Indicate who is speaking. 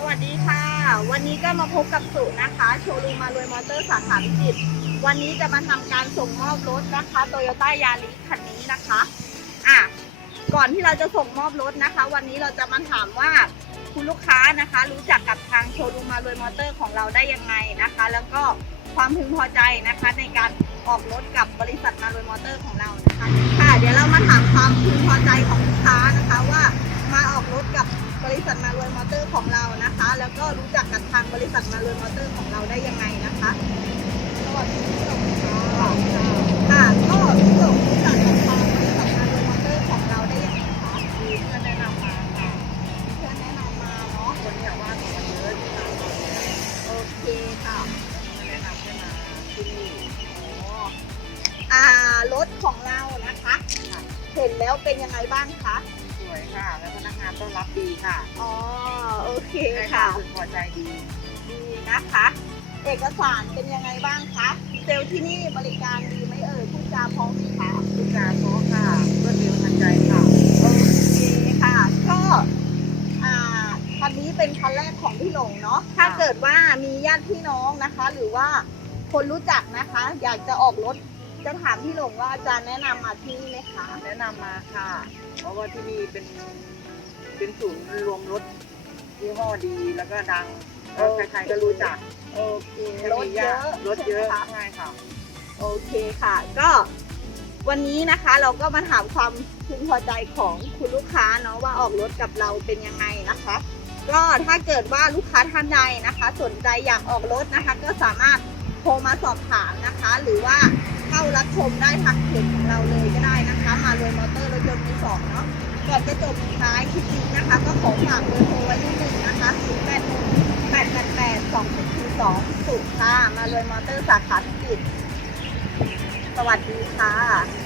Speaker 1: สวัสดีค่ะ วันนี้ก็มาพบกับสุนะคะ โชว์รูมมารวยมอเตอร์สาขาพิจิตรวันนี้จะมาทำการส่งมอบรถนะคะโตโยต้ายาริคันนี้นะคะอะก่อนที่เราจะส่งมอบรถนะคะ วันนี้เราจะมาถามว่าคุณลูกค้านะคะ รู้จักกับทางโชว์รูมมารวยมอเตอร์ของเราได้ยังไงนะคะ แล้วก็ความพึงพอใจนะคะในการออกรถกับบริษัทมารวยมอเตอร์ของเรานะคะค่ะเดี๋ยวเรามาถามความพึงพอใจของลูกค้านะคะว่ามาออกรถกับ บริษัทมารวยมอเตอร์ของเรานะคะ แล้วก็รู้จักกับทางบริษัทมารวยมอเตอร์ของเราได้ยังไงนะคะสวัสดีค่ะค่ะก็พี่หลงรู้จักกับทางบริษัทมารวยมอเตอร์ของเราได้ยังไงคะมีเพื่อนแนะนำมาค่ะมีเพื่อนแนะนำมาเนาะ
Speaker 2: คนที่อยากว่าหนูมาเยอะที่ตามเราเนี่ย
Speaker 1: โอเคค่ะ
Speaker 2: มาแนะนำให้มาที่นี่
Speaker 1: อ๋ออ่ารถของเรานะคะ เห็นแล้วเป็นยังไงบ้างคะ
Speaker 2: วยค่ะ แล้วพนักงานต้อนรับดีค่ะ
Speaker 1: อ๋อโอเค
Speaker 2: ให้ค
Speaker 1: ค่ะ
Speaker 2: วามพึงพอใจดี
Speaker 1: ดีนะคะ เอกสารเป็นยังไงบ้างคะเซลล์ที่นี่บริการดีไหมเอ่ยพูดจาพร้อมไหมคะ
Speaker 2: ทุกการเพราะค่ะรวดเร็วทันใจค่ะ
Speaker 1: โอเคค่ะก็อ่าคันนี้เป็นคันแรกของพี่หลงเนาะถ้าเกิดว่ามีญาติพี่น้องนะคะ หรือว่าคนรู้จักนะคะ อยากจะออกรถ จะถามพี่หลงว่าอาจารย์แนะนำมาที่นี่ไหมคะ
Speaker 2: แนะนำมาค่ะ เพราะว่าที่นี่เป็นเป็นศูนย์รวมรถยี่ห้อดีแล้วก็ดังแล้วใครๆก็รู้จัก
Speaker 1: โอเค
Speaker 2: จะ
Speaker 1: รถ
Speaker 2: มี
Speaker 1: เย
Speaker 2: ญา
Speaker 1: อะ
Speaker 2: ติรถเยอะ
Speaker 1: ใช่ไหมคะ
Speaker 2: ใช่ค่ะ
Speaker 1: โอเคค่ะ ก็วันนี้นะคะเราก็มาถามความพึงพอใจของคุณลูกค้าเนาะว่าออกรถกับเราเป็นยังไงนะคะ ก็ถ้าเกิดว่าลูกค้าท่านใดนะคะ สนใจอยากออกรถนะคะ ก็สามารถโทรมาสอบถามนะคะ หรือว่า เข้ารับชมได้ทางเพจของเราเลยก็ได้นะคะ มาเลยมอเตอร์รถยนต์มือสองเนาะก่อนจะจบท้ายคลิปนี้นะคะ ก็ขอฝากเบอร์โทรไว้นิดนึงนะคะ0 8 1 8 8 8 2 4 2สุค่ะ มาเลยมอเตอร์สาขาพิจิตรสวัสดีค่ะ